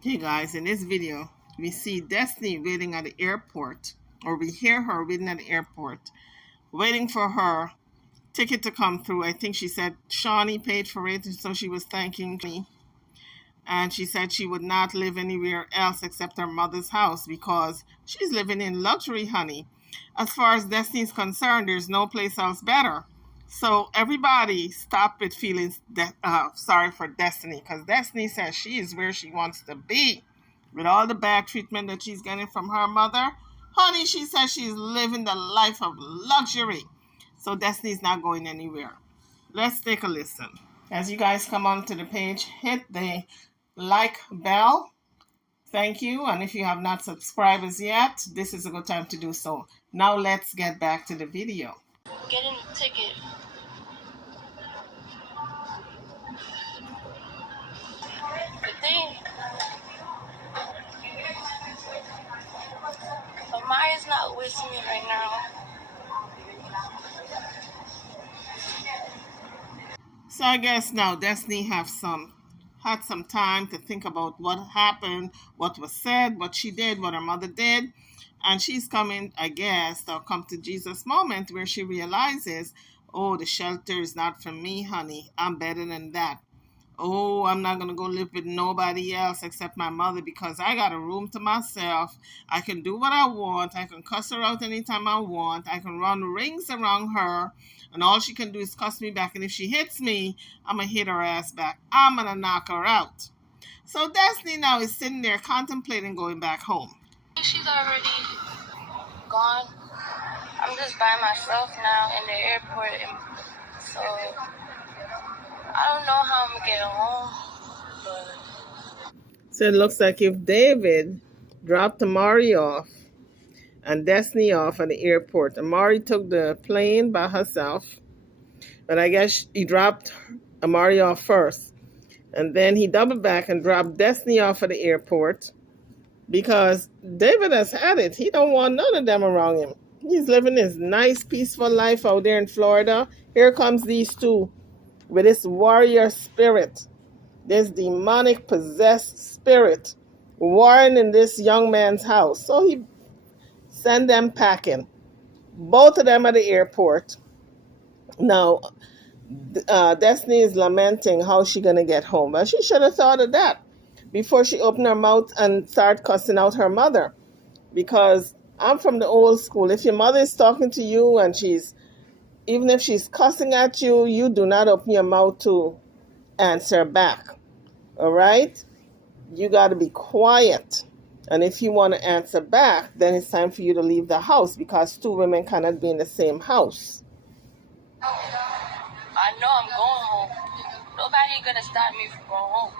Okay guys, in this video, we see Destiny waiting at the airport, or we hear her waiting at the airport, waiting for her ticket to come through. I think she said Shawnee paid for it, so she was thanking me. And she said she would not live anywhere else except her mother's house because she's living in luxury, honey. As far as Destiny's concerned, there's no place else better. So everybody stop with feeling sorry for Destiny, because Destiny says she is where she wants to be. With all the bad treatment that she's getting from her mother, honey, she says she's living the life of luxury. So Destiny's not going anywhere. Let's take a listen. As you guys come onto the page, hit the like bell. Thank you. And if you have not subscribed as yet, this is a good time to do so. Now let's get back to the video. Getting the ticket. The thing, Amari's not with me right now. So I guess now Destiny had some time to think about what happened, what was said, what she did, what her mother did. And she's coming, I guess, to come to Jesus moment where she realizes, oh, the shelter is not for me, honey. I'm better than that. Oh, I'm not going to go live with nobody else except my mother because I got a room to myself. I can do what I want. I can cuss her out anytime I want. I can run rings around her. And all she can do is cuss me back. And if she hits me, I'm going to hit her ass back. I'm going to knock her out. So Destiny now is sitting there contemplating going back home. She's already gone. I'm just by myself now in the airport. And so I don't know how I'm going to get home. But So it looks like if David dropped Amari off and Destiny off at the airport, Amari took the plane by herself, but I guess he dropped Amari off first, and then he doubled back and dropped Destiny off at the airport because David has had it. He don't want none of them around him. He's living his nice, peaceful life out there in Florida. Here comes these two with this warrior spirit, this demonic possessed spirit warring in this young man's house. So he send them packing. Both of them at the airport. Now, Destiny is lamenting how she going to get home. But she should have thought of that before she opened her mouth and started cussing out her mother. Because I'm from the old school. If your mother is talking to you and even if she's cussing at you, you do not open your mouth to answer back. All right? You got to be quiet. And if you want to answer back, then it's time for you to leave the house because two women cannot be in the same house. I know I'm going home. Nobody gonna stop me from going home.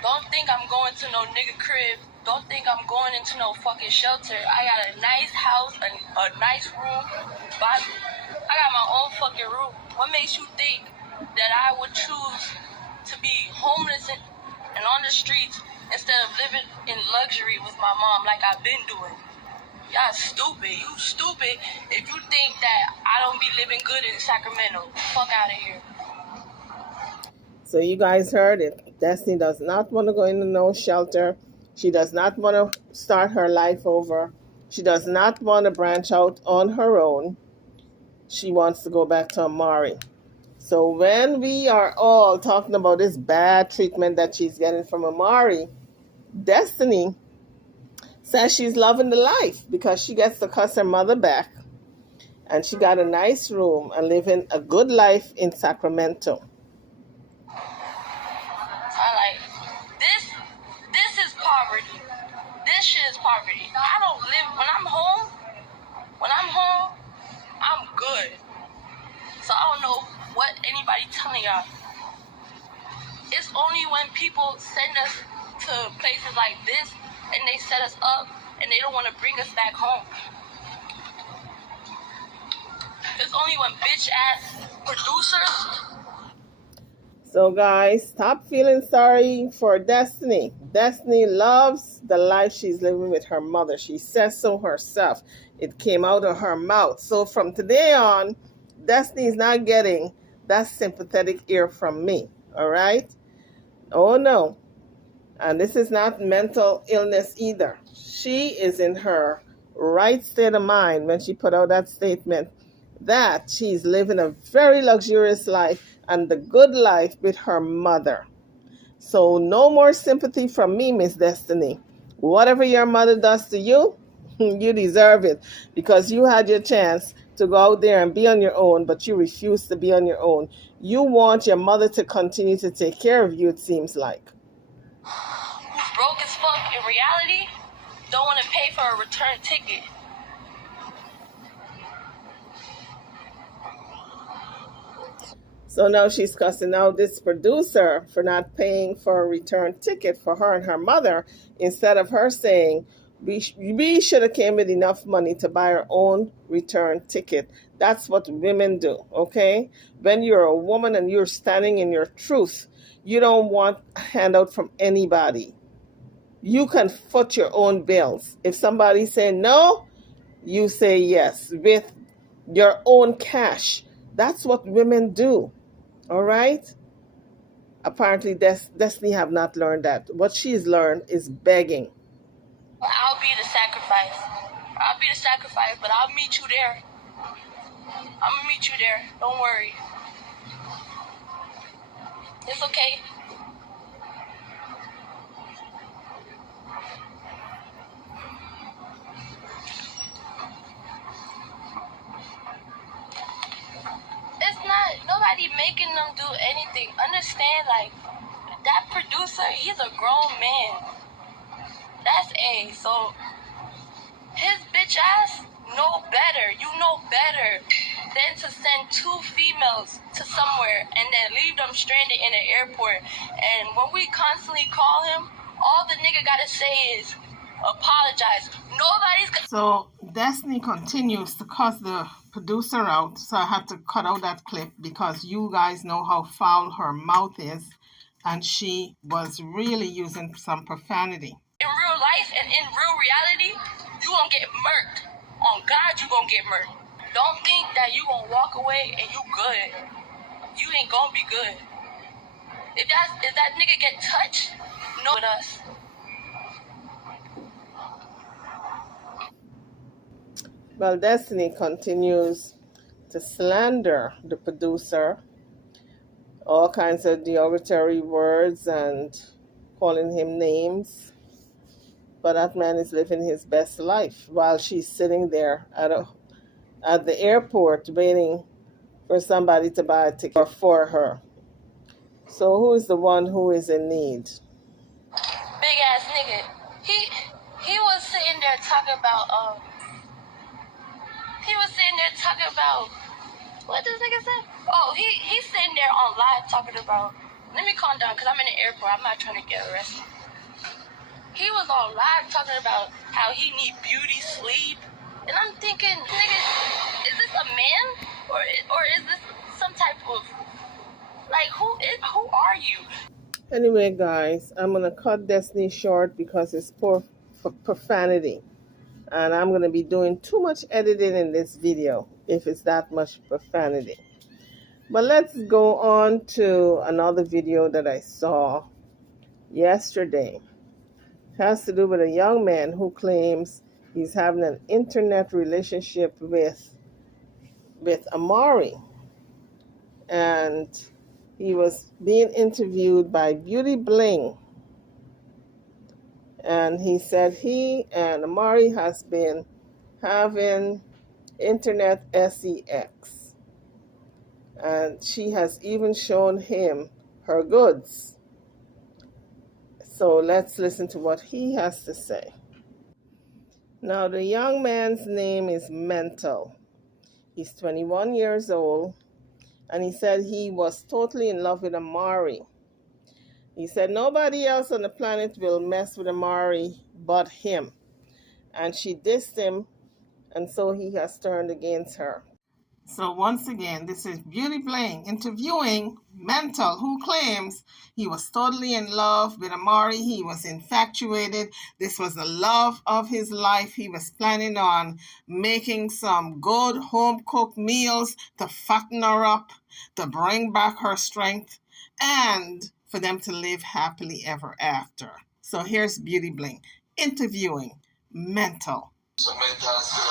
Don't think I'm going to no nigga crib. Don't think I'm going into no fucking shelter. I got a nice house, a nice room. But I got my own fucking room. What makes you think that I would choose to be homeless and on the streets instead of living in luxury with my mom like I've been doing? Y'all stupid. You stupid if you think that I don't be living good in Sacramento. Fuck out of here. So you guys heard it. Destiny does not want to go into no shelter. She does not want to start her life over. She does not want to branch out on her own. She wants to go back to Amari. So when we are all talking about this bad treatment that she's getting from Amari, Destiny says she's loving the life because she gets to cuss her mother back. And she got a nice room and living a good life in Sacramento. This is poverty. This shit is poverty. I don't live, when I'm home, I'm good. So I don't know what anybody telling y'all. It's only when people send us to places like this and they set us up and they don't want to bring us back home. It's only when bitch ass producers. So guys, stop feeling sorry for Destiny. Destiny loves the life she's living with her mother. She says so herself. It came out of her mouth. So from today on, Destiny is not getting that sympathetic ear from me. All right? Oh no. And this is not mental illness either. She is in her right state of mind when she put out that statement that she's living a very luxurious life and the good life with her mother. So no more sympathy from me, Miss Destiny. Whatever your mother does to you, you deserve it, because you had your chance to go out there and be on your own, but you refuse to be on your own. You want your mother to continue to take care of you, it seems like. Who's broke as fuck in reality don't want to pay for a return ticket. So now she's cussing out this producer for not paying for a return ticket for her and her mother, instead of her saying, we should have came with enough money to buy our own return ticket. That's what women do, okay? When you're a woman and you're standing in your truth, you don't want a handout from anybody. You can foot your own bills. If somebody say no, you say yes with your own cash. That's what women do. All right? Apparently, Destiny have not learned that. What she's learned is begging. I'll be the sacrifice. I'll be the sacrifice, but I'll meet you there. I'm gonna meet you there. Don't worry. It's okay. It's not nobody making them do anything. Understand, like, that producer, he's a grown man. That's A. So his bitch ass know better. You know better than to send two females to somewhere and then leave them stranded in an airport. And when we constantly call him, all the nigga gotta say is apologize. Nobody's gonna. So Destiny continues to cuss the producer out. So I had to cut out that clip because you guys know how foul her mouth is. And she was really using some profanity. In real life and in real reality, you gonna get murked. On God, you gonna get murked. Don't think that you gonna walk away and you good. You ain't gonna be good. If that nigga get touched, no with us. Well, Destiny continues to slander the producer, all kinds of derogatory words and calling him names. But that man is living his best life while she's sitting there at the airport waiting for somebody to buy a ticket for her. So who is the one who is in need? Big ass nigga. He was sitting there talking about what this nigga said? Oh, he's sitting there on live talking about, let me calm down because I'm in the airport. I'm not trying to get arrested. He was on live talking about how he need beauty sleep. And I'm thinking, nigga, is this a man? Or is this some type of, like, who are you? Anyway, guys, I'm going to cut Destiny short because it's poor profanity. And I'm going to be doing too much editing in this video if it's that much profanity. But let's go on to another video that I saw yesterday. It has to do with a young man who claims he's having an internet relationship with Amari. And he was being interviewed by Beauty Bling. And he said he and Amari has been having internet sex. And she has even shown him her goods. So let's listen to what he has to say. Now, the young man's name is Mental. He's 21 years old. And he said he was totally in love with Amari. He said nobody else on the planet will mess with Amari but him. And she dissed him, and so he has turned against her. So once again, this is Beauty Bling interviewing Mental, who claims he was totally in love with Amari. He was infatuated. This was the love of his life. He was planning on making some good home-cooked meals to fatten her up, to bring back her strength, and for them to live happily ever after. So here's Beauty Bling interviewing Mental. So Mental still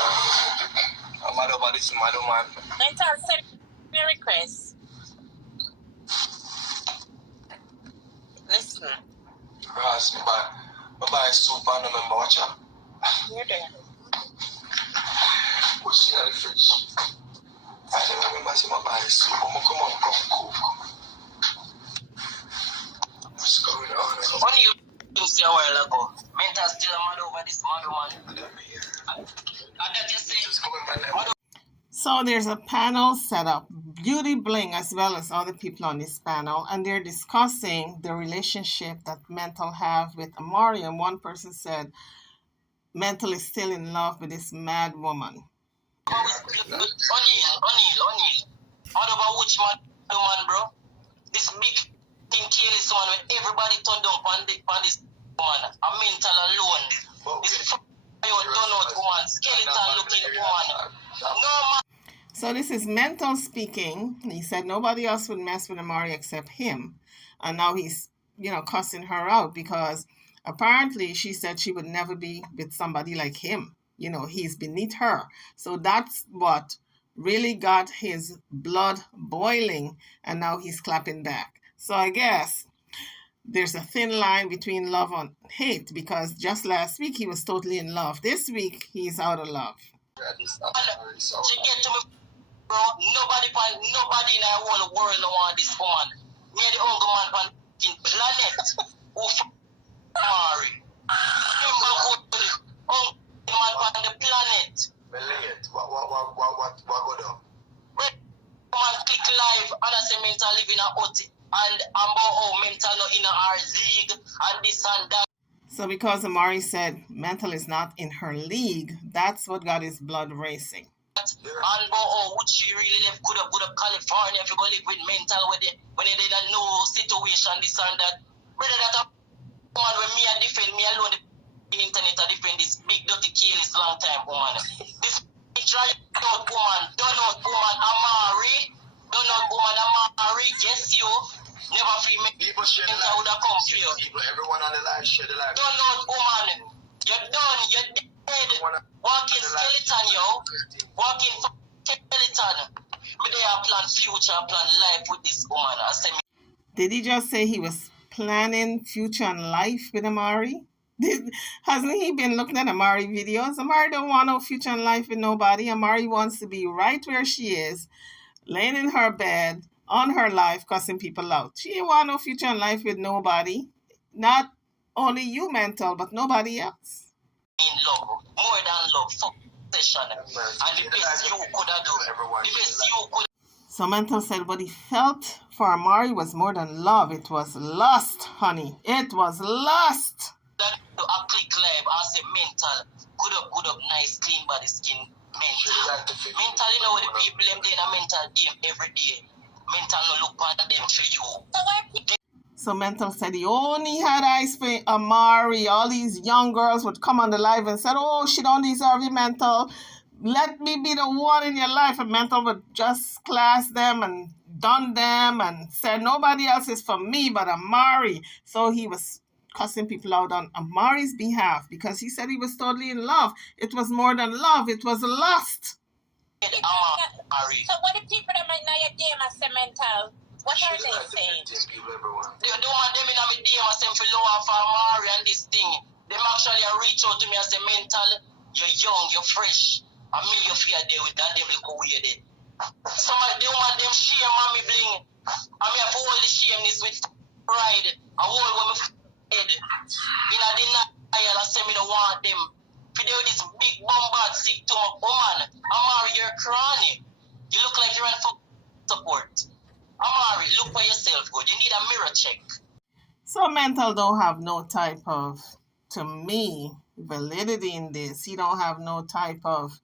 I'm mad over this mad man. Mental send me a request. Listen. Ross, my buy soup and remember watch out. You're there. What's in the fridge? I don't remember see my buy soup. I'm come on, come cook. What's going on? Only you see a while ago. Mental still mad over this mad man. I just say it's coming by now. So there's a panel set up, Beauty Bling as well as other people on this panel, and they're discussing the relationship that Mental have with Amari. And one person said Mental is still in love with this mad woman. O'Neal. All over which man, bro? This big thing kill this one when everybody turned down on this woman. A Mental alone. This donut woman, skeleton looking woman. No man. So this is Mental speaking. He said nobody else would mess with Amari except him. And now he's, cussing her out because apparently she said she would never be with somebody like him. He's beneath her. So that's what really got his blood boiling. And now he's clapping back. So I guess there's a thin line between love and hate because just last week he was totally in love. This week he's out of love. She get to me, bro. Nobody in the whole world don't want this woman. Me the only man on the planet who Amari. Remember who the only man on the planet. What go down? Man click live and I say Mental live in a hut and Mental not in our league and this and that. So because Amari said Mental is not in her league, that's what got his blood racing. And would she really live good up California if you go live with Mental when they didn't know situation, this and that. Brother, that one when me and defend me alone the internet I defend this big dirty kill this long time, woman. This try out woman, done out woman, Amari, yes you. Never free me. People share the life. Would have come for you. People, everyone on the live share the life. Don't know, woman. You're done. You're dead. Walking skeleton, yo. Walking skeleton. Me there plan future, plan life with this woman. I say me. Did he just say he was planning future and life with Amari? Hasn't he been looking at Amari videos? Amari don't want no future and life with nobody. Amari wants to be right where she is, laying in her bed, on her life, cussing people out. She ain't want no future in life with nobody. Not only you, Mental, but nobody else. In love, more than love, fuck session. And the best you could have done. The best you could. So Mental said what he felt for Amari was more than love. It was lust, honey. It was lust. That a click live, I say Mental. Good up, nice, clean body skin. Mental, you know the people them doing a Mental game every day. Mental no look at them for you. So Mental said he only had eyes for Amari. All these young girls would come on the live and said, oh, she don't deserve you, Mental. Let me be the one in your life. And Mental would just class them and done them and said nobody else is for me but Amari. So he was cussing people out on Amari's behalf because he said he was totally in love. It was more than love. It was lust. So what the people that might know your DM as Mental? What are they saying? They don't want them in my DM as for lower for Amari and this thing. Them actually reach out to me as Mental. You're young, you're fresh. And me you fear there with that them look weird there. Some of them want them shame mommy bling. I mean for all the shameless with pride. I hold when me head. In a denial I say me don't want them. If you do this big bombard sick to a woman, Amari, you're crying. You look like you're in for support. Amari, look for yourself good. You need a mirror check. So Mental don't have no type of, to me, validity in this. He don't have no type of,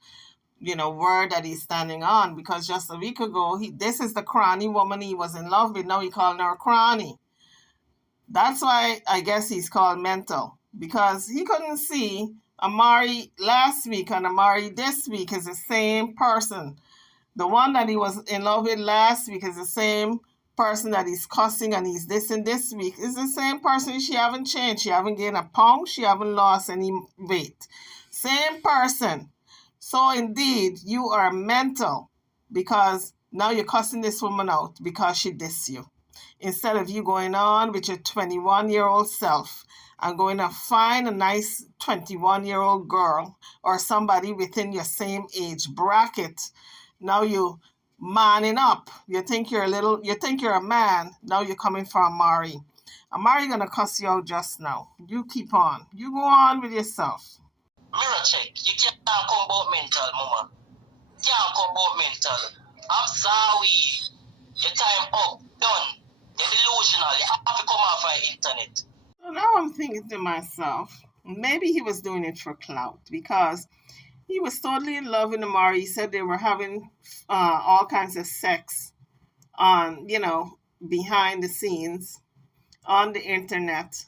word that he's standing on because just a week ago, this is the cranny woman he was in love with. Now he calling her cranny. That's why I guess he's called Mental because he couldn't see Amari last week and Amari this week is the same person. The one that he was in love with last week is the same person that he's cussing and he's this and this week is the same person. She haven't changed. She haven't gained a pound. She haven't lost any weight. Same person. So indeed, you are mental because now you're cussing this woman out because she dissed you. Instead of you going on with your 21-year-old self and going to find a nice 21-year-old girl or somebody within your same age bracket. Now you manning up. You think you're a man. Now you're coming for Amari. Amari gonna cuss you out just now. You keep on. You go on with yourself. Mirror check. You can't come about mental, mama. Can't come about mental. I'm sorry. Your time up. Done. You're delusional. You have to come off the internet. So now I'm thinking to myself, maybe he was doing it for clout because he was totally in love with Amari. He said they were having all kinds of sex on, behind the scenes on the internet.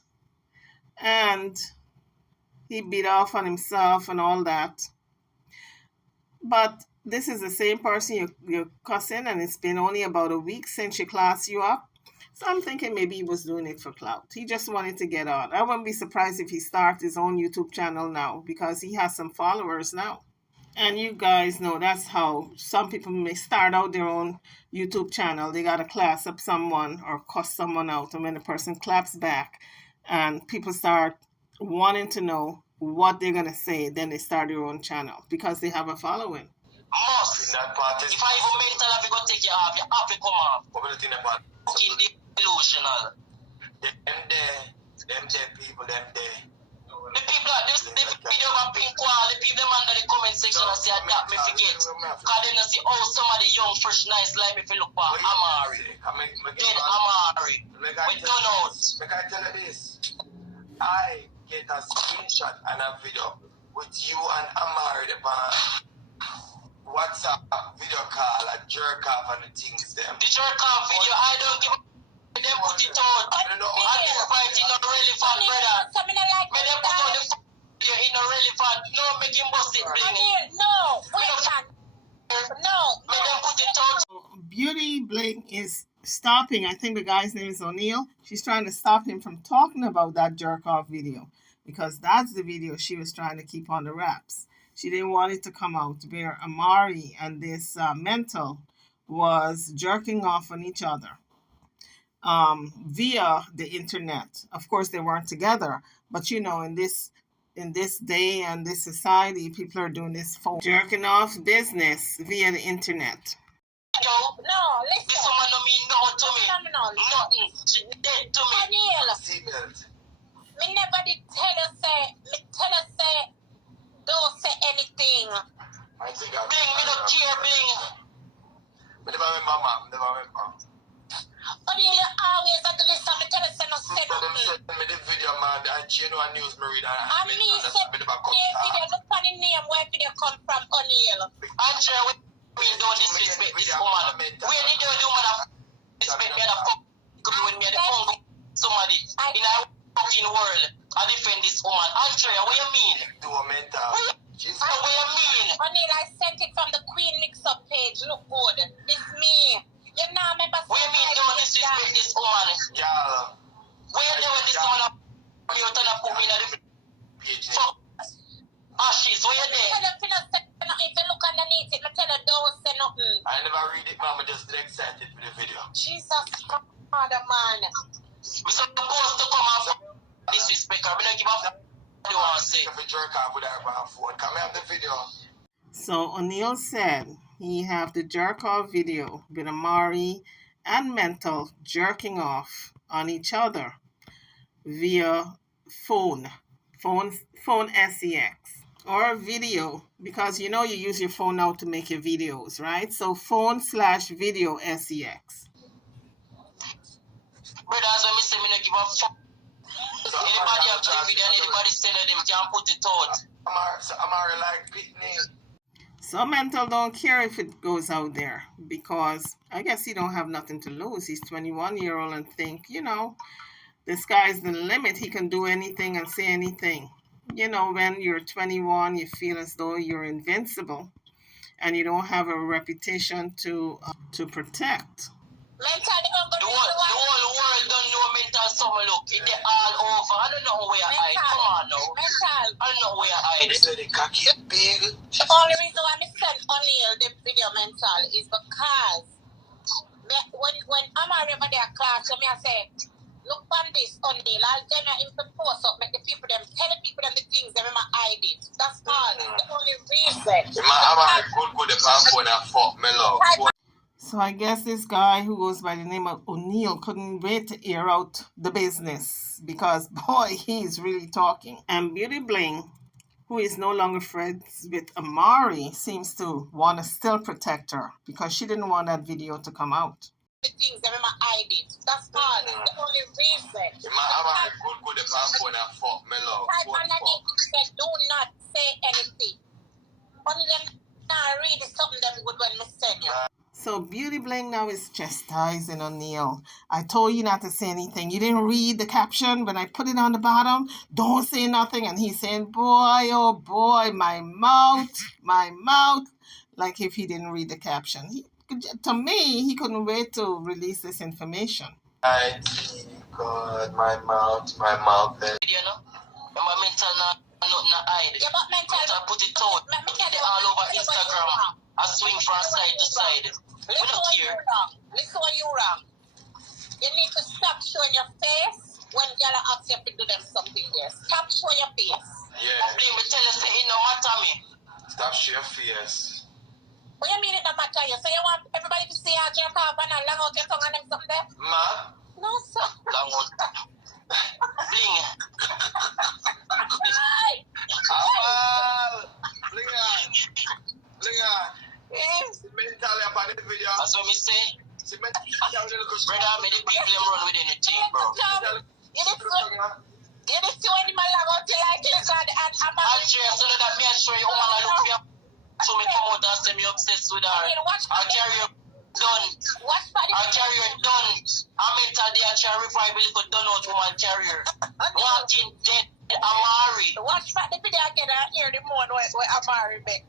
And he beat off on himself and all that. But this is the same person you're cussing, and it's been only about a week since she classed you up. So I'm thinking maybe he was doing it for clout. He just wanted to get on. I wouldn't be surprised if he starts his own YouTube channel now because he has some followers now. And you guys know that's how some people may start out their own YouTube channel. They got to class up someone or cuss someone out. And when the person claps back and people start wanting to know what they're going to say, then they start their own channel because they have a following. Must. If I even mental, I go take you off. You have to come off. Fucking delusional. Them people, them there. The people that this video of pink wall, the people them under the comment section and say that me forget. Cause them see somebody young, fresh, nice like me if you look for Amari. Then Amari. We done out. Make I tell you this. I get a screenshot and a video with you and Amari upon WhatsApp video call, a jerk off and the things them. The jerk off video, I don't give a them put it out. I this fight is not relevant, brother. May them put on the video in a relevant. No, make him bust it, bling. No, may them put it out. Beauty Bling is stopping. I think the guy's name is O'Neill. She's trying to stop him from talking about that jerk off video because that's the video she was trying to keep on the wraps. She didn't want it to come out where Amari and this mental was jerking off on each other via the internet. Of course, they weren't together, but in this day and this society, people are doing this phone jerking off business via the internet. No, listen. This woman don't mean nothing to me. No. Nothing. She dead to me. O'Neill. Me never did tell her say, don't say anything. Bling, me don't care, bling. Me never remember. O'Neill, you always do this, and me tell her say no say nothing. Send me the video, man, and she know a news me read. And me said, the video, look on the name where video come from, O'Neill. Andrea, we don't disrespect this woman. We need to do man respect me and when me the phone somebody in a fucking world. I defend this woman. Andrea, what you mean? Do a mental. What you mean? O'Neill, I sent it from the Queen Mix-Up page. Look good. It's me. You know, remember. What you mean don't disrespect this woman? Yeah. What you doing this woman? You turn up put me in the page. Fuck. Ashes, what you doing? If you look underneath it, I tell her don't say nothing. I never read it, mama, just excited for the video. Jesus, Father, man. We're supposed to come off disrespect. I don't give a fuck what you want to say. If you jerk off with her phone, come have the video. So O'Neill said he have the jerk off video with Amari and Mental jerking off on each other via phone SEX. Or video, because you use your phone now to make your videos, right? So phone/video SEX. Brothers, when me say me not give a fuck. Anybody have the video, anybody say that them can put it out. Amari like Pitney. So Mental don't care if it goes out there because I guess he don't have nothing to lose. He's 21-year-old and think, the sky's the limit. He can do anything and say anything. When you're 21, you feel as though you're invincible and you don't have a reputation to protect. The whole world don't know mental summer look. It they all over. I don't know where I hide. Come on now. I don't know where I hide. So the cocky big. The only reason why I sent O'Neal the video mental is because when Amari over there class, so me I say, look on this O'Neal, I'll tell you him to post up, make the people them tell the people them the things they remember hide it. That's all. The only reason. Amari good the phone and fuck me love. So I guess this guy who goes by the name of O'Neal couldn't wait to air out the business because, boy, he's really talking. And Beauty Bling, who is no longer friends with Amari, seems to want to still protect her because she didn't want that video to come out. The things they remember hide it. That's all. The only reason. Amari good the phone and fuck me love. Do not say anything. Only them now read something them good when me send you. So Beauty Bling now is chastising O'Neal. I told you not to say anything. You didn't read the caption when I put it on the bottom. Don't say nothing. And he's saying, boy, oh boy, my mouth. Like if he didn't read the caption. To me, he couldn't wait to release this information. God, my mouth. You know? My mental not hide. Yeah, but mental. Put it out. They all over Instagram. I swing from side to side. We don't care. Listen what you wrong. You need to stop showing your face when y'all ask you to do them something there. Stop showing your face. Yeah. But me tell you say it no matter me. Stop showing your face. What you mean it don't matter you? So you want everybody to see how jerk off and long out your tongue and them something there? Ma? No, sir. Long out. Bling. Bling on. Mentally about the video. That's what me say. Brother, me the people run with anything, bro. You did see when my lag out like this and I'm sure so that me show you woman I look for you. So me come out and say me obsessed with her. I carry her done. I carry her done. I'm mentally I carry revival if done out woman carrier. Walking dead Amari. Watch back the video again and hear the moan where Amari back.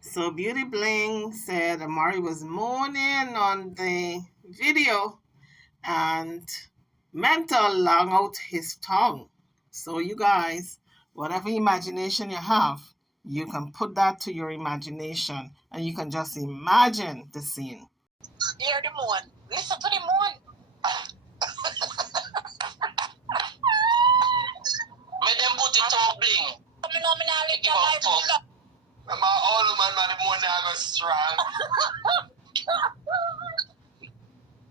So Beauty Bling said Amari was moaning on the video and Mental long out his tongue. So you guys, whatever imagination you have, you can put that to your imagination and you can just imagine the scene. Hear the moon. Listen to the moon. Make them put it on Bling. I'm all of man, the moon now goes strong.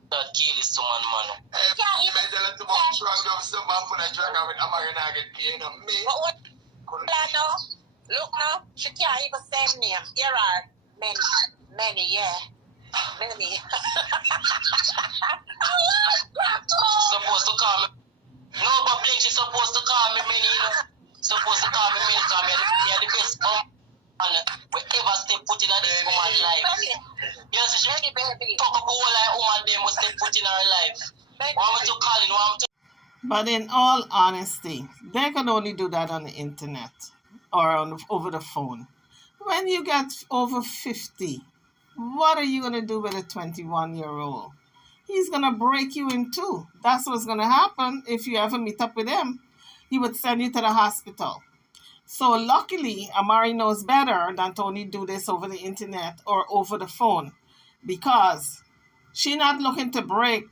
That kill is someone, man. Hey, mental too much strong enough, someone for the drug with Amari now get paid on me. What? Look now, she can't even say name. Here are many, yeah. Many. Supposed to call me. No, but Bling, she's supposed to call me many, you know. Supposed to call me many, because me are the best man we ever step put in this woman's life. You know, she talk about all like woman them must step put in her life. Want me to call in, want me to... But in all honesty, they can only do that on the internet or over the phone. When you get over 50, what are you going to do with a 21-year-old? He's going to break you in two. That's what's going to happen if you ever meet up with him. He would send you to the hospital. So luckily, Amari knows better than to only do this over the internet or over the phone because she's not looking to break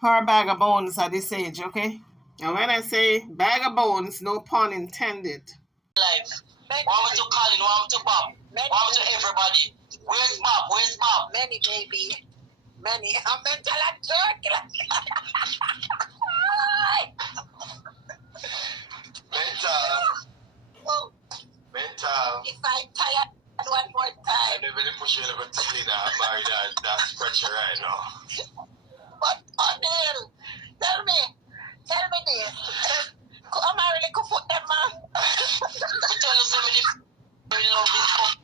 her bag of bones at this age, okay? And when I say bag of bones, no pun intended. Life. Want me to call in, want me to Bob, want me to everybody. Where's Bob? Where's Bob? Many, baby. Many. I'm mental and jerk. Mental. If I'm tired one more time. I never push you to go to clean that Amari that pressure right now. But O'Neal, tell me this. Amari really could put them man. I tell you something, I love this phone.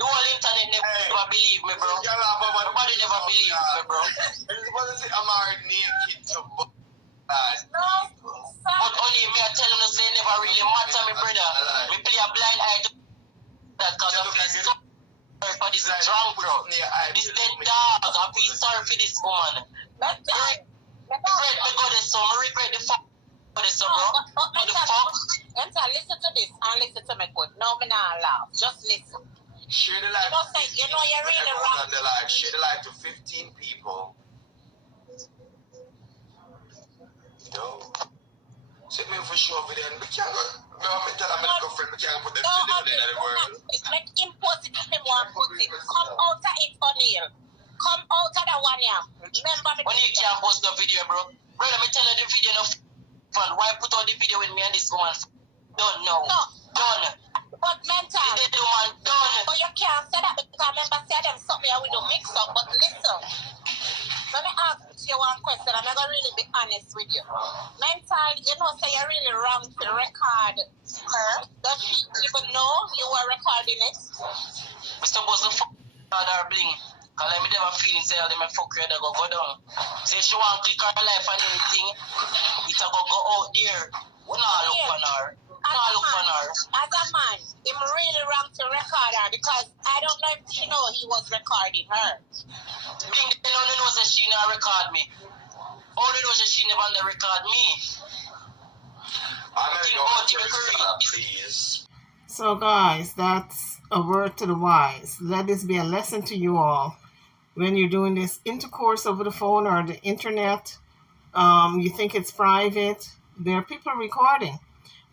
The whole internet never believe me, bro. Nobody never believe me, bro. You're supposed to say Amari naked to No. But only me, I tell him to say never really matter, me brother. Me play a blind eye to that because of this. sorry for this drunk bro. This dead dog. I feel sorry for this woman. I regret the fuck for this bro. What the fuck? Listen to this and listen to me good. No, me not laugh. Just listen. Share the live. You know you're really wrong. Share the live to 15 people. Yo. Sit me for sure video and we can't go. Me tell my little friend we can't put them in the world. Make him post it if he want to put it. Come out of it, O'Neal. Come out of that one, yeah. Remember me. When you can't post the video, bro. Brother, me tell you the video no fun. Why put out the video with me and this woman? Don't know. No. Done. But mental. The dead woman done. But you can't say that because remember say them something we don't mix up. But listen. Let me ask you one question. I'm going to really be honest with you. Mental, you know, say you're really wrong to record her. Does she even know you were recording it? I'm supposed to fuck her bling. Because I never feeling say how they may fuck her, they go down. Say she want to click her life and anything, it's a go out there. We not look for her. As a man, I'm really wrong to record her because I don't know if she know he was recording her. Bing, they only know that she never record me. Only knows that she never record me. Please. So guys, that's a word to the wise. Let this be a lesson to you all. When you're doing this intercourse over the phone or the internet, you think it's private, there are people recording.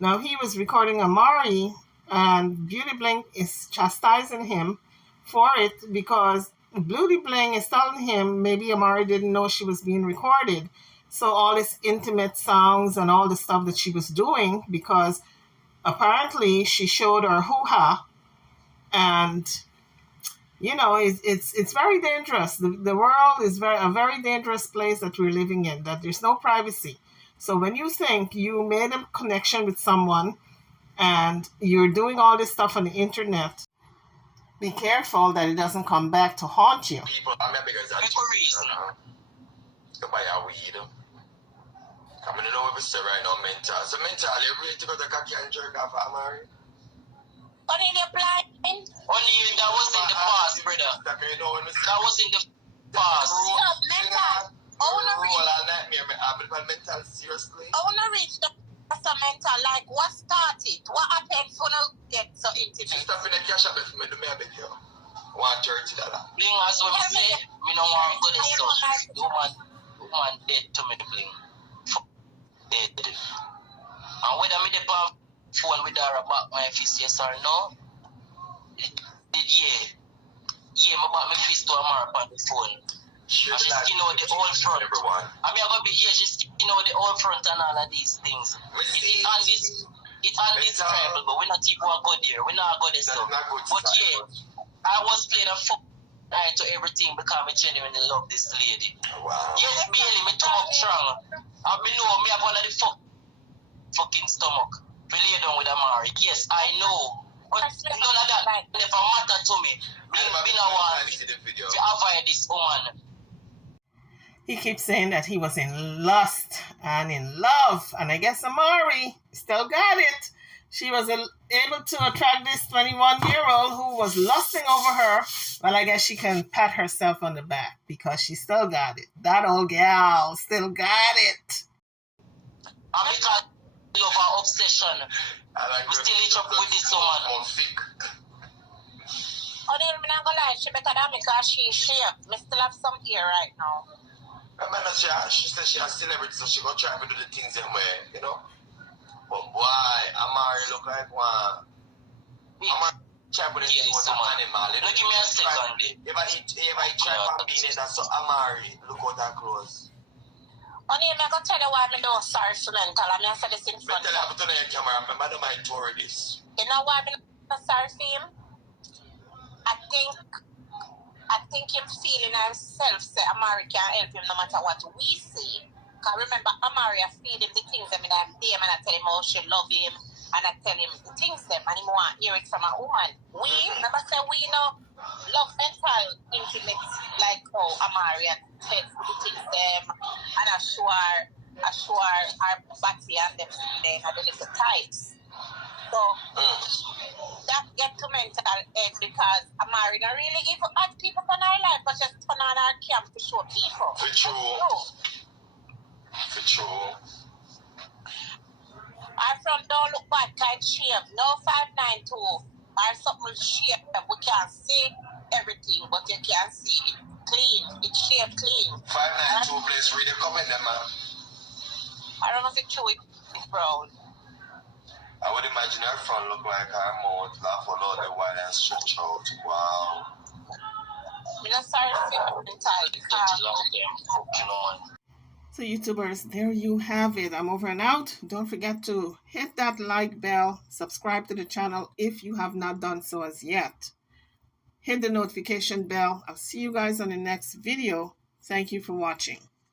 Now he was recording Amari and Beauty Bling is chastising him for it because Beauty Bling is telling him maybe Amari didn't know she was being recorded. So all this intimate songs and all the stuff that she was doing, because apparently she showed her hoo-ha, and you know it's very dangerous. The world is a very dangerous place that we're living in, that there's no privacy. So when you think you made a connection with someone and you're doing all this stuff on the internet, be careful that it doesn't come back to haunt you. People, I'm not because I'm buy a weed. I'm gonna know if it's right now mental. So mental, you're ready to go to cocky and jerk off Amari? Only the blind. Only that was in the past, brother. That was in the past. Mental. I mental seriously. I wanna reach the mental. Like what started? What happened for now get so intimate? She's stuff in the cash up if me do me a big yo. $130. Bling as well say, me no want go this stuff. The woman dead to me the bling. Dead. And whether me the phone with her about my fist, yes or no? Yeah, me about my fist to Amari on the phone. Sure, she's skin out the whole front. Everyone. I mean, I'm gonna be here. She's skin out the whole front and all of these things. It's undescribable, but we're not even going to go there. We're not going to go there. But yeah, I was playing a fuck night to everything because I genuinely love this lady. Wow. Yes, Bailey, me stomach strong. I know me have one of the fucking stomach. We lay down with Amari. Yes, I know. But none of that never matter to me. Been a while to avoid this woman. He keeps saying that he was in lust and in love. And I guess Amari still got it. She was able to attract this 21-year-old who was lusting over her. Well, I guess she can pat herself on the back because she still got it. That old gal still got it. And because of our obsession, we still each up with this woman. I'm not gonna lie, she better than me because she's shape. Me still have some ear right now. She said she has celebrity, so she gonna try to do the things in way, you know. But why Amari look like one? Amari try to do the things with an animal. Look, give me a second. If I try to be in that, so Amari look out her clothes. Only I'm gonna tell you why I don't sorry for mental. I'm gonna say this in front. Tell her to the camera. Remember, I don't mind tour this. You know why I'm not sorry for him? I think him feeling himself say Amari can help him no matter what we see. Because remember, Amari, I feed him the things that I say him and I tell him how she love him and I tell him the things them and he want to hear it from a woman. We, remember say we know love mental intimate like how Amari and tell the things them and I show her our body and them sitting there and the little tights. So that get to mental health because Amari not really even add people on our life, but just turn on our camp to show people. For true. For true. Our front don't look bad, kind shape. No 592 or something shape. We can't see everything, but you can see it clean. It's shaped clean. 592 place, read the comment then, man. I don't know if it's true, it's brown. I would imagine her front look like her mouth, laugh a lot of while and stretch out. Wow. I'm not sorry for the So YouTubers, there you have it. I'm over and out. Don't forget to hit that like bell, subscribe to the channel if you have not done so as yet. Hit the notification bell. I'll see you guys on the next video. Thank you for watching.